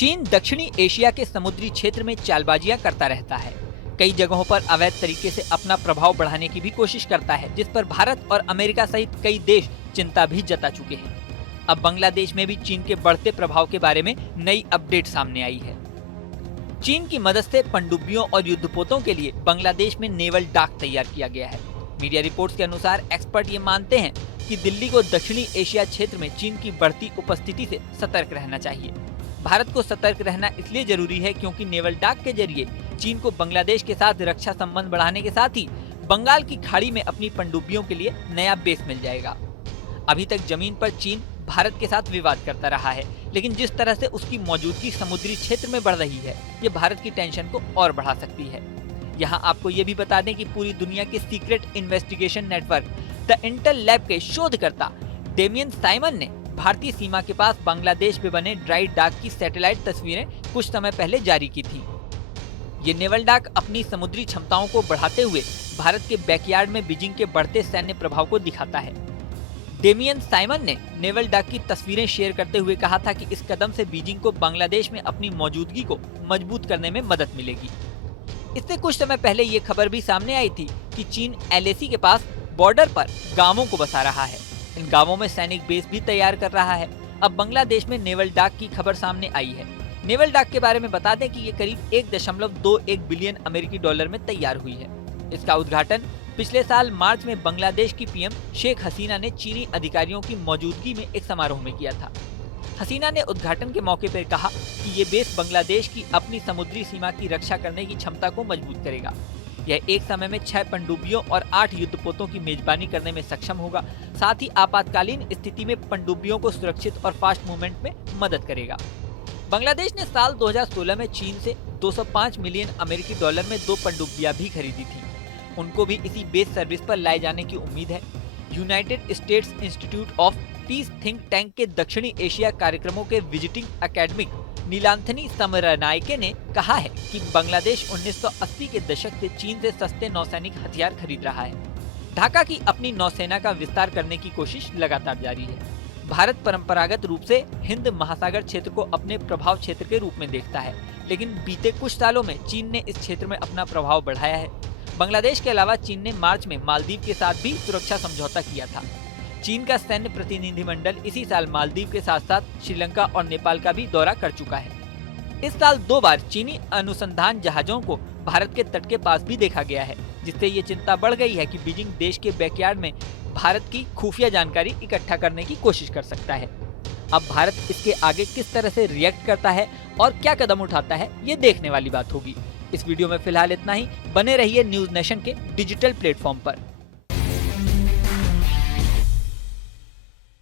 चीन दक्षिणी एशिया के समुद्री क्षेत्र में चालबाजियां करता रहता है। कई जगहों पर अवैध तरीके से अपना प्रभाव बढ़ाने की भी कोशिश करता है, जिस पर भारत और अमेरिका सहित कई देश चिंता भी जता चुके हैं। अब बांग्लादेश में भी चीन के बढ़ते प्रभाव के बारे में नई अपडेट सामने आई है। चीन की मदद से पनडुब्बियों और युद्धपोतों के लिए बांग्लादेश में नेवल डाक तैयार किया गया है। मीडिया रिपोर्ट्स के अनुसार एक्सपर्ट ये मानते हैं कि दिल्ली को दक्षिणी एशिया क्षेत्र में चीन की बढ़ती उपस्थिति से सतर्क रहना चाहिए। भारत को सतर्क रहना इसलिए जरूरी है क्योंकि नेवल डाक के जरिए चीन को बांग्लादेश के साथ रक्षा संबंध बढ़ाने के साथ ही बंगाल की खाड़ी में अपनी पनडुब्बियों के लिए नया बेस मिल जाएगा। अभी तक जमीन पर चीन भारत के साथ विवाद करता रहा है, लेकिन जिस तरह से उसकी मौजूदगी समुद्री क्षेत्र में बढ़ रही है, ये भारत की टेंशन को और बढ़ा सकती है। यहाँ आपको ये भी बता दें कि पूरी दुनिया के secret investigation network the Intel lab के शोधकर्ता डेमियन साइमन ने भारतीय सीमा के पास बांग्लादेश में बने ड्राई डाक की सैटेलाइट तस्वीरें कुछ समय पहले जारी की थी। ये नेवल डाक अपनी समुद्री क्षमताओं को बढ़ाते हुए भारत के बैकयार्ड में बीजिंग के बढ़ते सैन्य प्रभाव को दिखाता है। डेमियन साइमन ने नेवल डाक की तस्वीरें शेयर करते हुए कहा था कि इस कदम से बीजिंग को बांग्लादेश में अपनी मौजूदगी को मजबूत करने में मदद मिलेगी। इससे कुछ समय पहले ये खबर भी सामने आई थी कि चीन LAC के पास बॉर्डर पर गांवों को बसा रहा है। इन गांवों में सैनिक बेस भी तैयार कर रहा है। अब बांग्लादेश में नेवल डाक की खबर सामने आई है। नेवल डाक के बारे में बता दें कि ये करीब 1.21 बिलियन अमेरिकी डॉलर में तैयार हुई है। इसका उद्घाटन पिछले साल मार्च में बांग्लादेश की PM शेख हसीना ने चीनी अधिकारियों की मौजूदगी में एक समारोह में किया था। हसीना ने उद्घाटन के मौके पर कहा कि ये बेस बांग्लादेश की अपनी समुद्री सीमा की रक्षा करने की क्षमता को मजबूत करेगा। यह एक समय में 6 पनडुब्बियों और 8 युद्धपोतों की मेजबानी करने में सक्षम होगा। साथ ही आपातकालीन स्थिति में पनडुब्बियों को सुरक्षित और फास्ट मूवमेंट में मदद करेगा। बांग्लादेश ने साल 2016 में चीन से 205 मिलियन अमेरिकी डॉलर में 2 पनडुब्बियां भी खरीदी थी। उनको भी इसी बेस सर्विस पर लाए जाने की उम्मीद है। United states institute of peace think tank के दक्षिणी एशिया कार्यक्रमों के विजिटिंग अकेडमिक नीलांथनी समरनायके ने कहा है कि बांग्लादेश 1980 के दशक से चीन से सस्ते नौसैनिक हथियार खरीद रहा है। ढाका की अपनी नौसेना का विस्तार करने की कोशिश लगातार जारी है। भारत परंपरागत रूप से हिंद महासागर क्षेत्र को अपने प्रभाव क्षेत्र के रूप में देखता है, लेकिन बीते कुछ सालों में चीन ने इस क्षेत्र में अपना प्रभाव बढ़ाया है। बांग्लादेश के अलावा चीन ने मार्च में मालदीव के साथ भी सुरक्षा समझौता किया था। चीन का सैन्य प्रतिनिधिमंडल इसी साल मालदीव के साथ साथ श्रीलंका और नेपाल का भी दौरा कर चुका है। इस साल 2 बार चीनी अनुसंधान जहाजों को भारत के तट के पास भी देखा गया है, जिससे ये चिंता बढ़ गई है कि बीजिंग देश के बैकयार्ड में भारत की खुफिया जानकारी इकट्ठा करने की कोशिश कर सकता है। अब भारत इसके आगे किस तरह से रिएक्ट करता है और क्या कदम उठाता है, ये देखने वाली बात होगी। इस वीडियो में फिलहाल इतना ही। बने रहिए न्यूज नेशन के डिजिटल प्लेटफॉर्म पर।